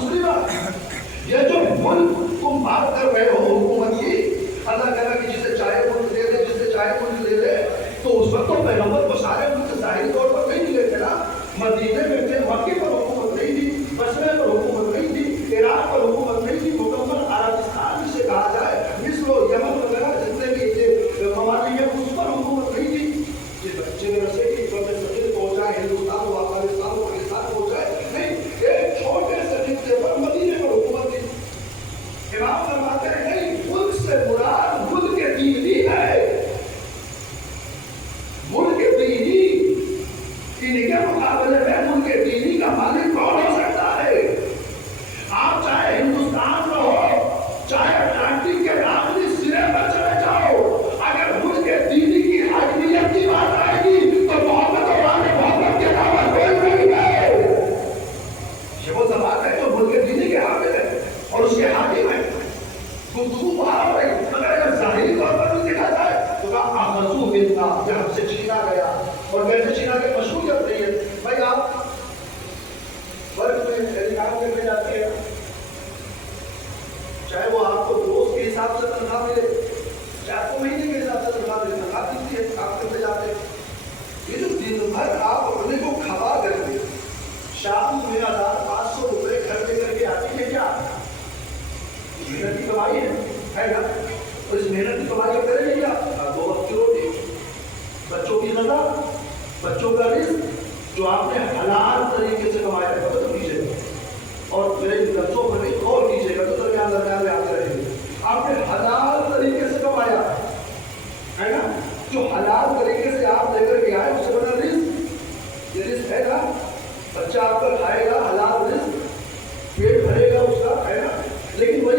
دوسری بات یہ جو ملک تم بات کر رہے ہو حکومت کی، اللہ کہنا کہ جسے چاہے ملک دے دے، جسے چاہے ملک دے دے، تو اس وقت تو پیغمبر کو سارے ملک ظاہری طور پر نہیں ملے تھے نا. مدینے میں تھے، مکے پر حکومت نہیں تھی، بصرے پر حکومت نہیں تھی، عراق پر حکومت نہیں تھی، مکمل عربستان جسے کہا جائے، مصر و یمن وغیرہ جتنے بھی ممالک ہیں اس پر حکومت نہیں تھی. یہ بچے میں رسے کی سفید پہنچائے ہندوستان و افغانستان و پاکستان پہنچائے نہیں، ایک چھوٹے سے خطے پر مدینے پر حکومت تھی. امام فرماتے ہیں نہیں، ملک سے مراد ملک دینی ہے، ملک دینی. ان کے مقابلے میں ملک دینی کا مالک کون ہو سکتا ہے؟ آپ چاہے ہندوستان میں ہو، چاہے اٹلانٹک کے داخلی سرے پر چلے جاؤ، اگر ملک دینی کی حاکمیت کی بات آئے گی تو محمد اور آل محمد کے علاوہ کوئی نہیں ہے. یہ وہ زبان ہے جو ملک دینی کے حامل ہے اور اس کے حاکم ہے. گفتگو وہاں ہو رہی، مگر اگر ظاہری طور پر بھی دیکھا جائے تو کہا آخذو منا، یہ ہم سے چھینا گیا. اور کیسے چھینا گیا؟ مشہوریت نہیں ہے. بھائی آپ برف میں کام کرنے جاتے ہیں، چاہے وہ آپ کو روز کے حساب سے تنخواہ ملے، چاہے آپ کو مہینے کے حساب سے تنخواہ ملے، تنخواہ کتنی ہے کام کرتے جاتے ہیں. یہ جو دن بھر آپ اپنے کو کھپا کر کے شام میں 1500 روپئے گھر لے کر کے آتی ہے، کیا محنت کی کمائی ہے نا؟ اور اس محنت کی کمائی کرے گی کیا؟ 2 وقت کی روٹی، بچوں کی غذا، بچوں کا رزق جو آپ نے حلال طریقے سے کمایا ہے.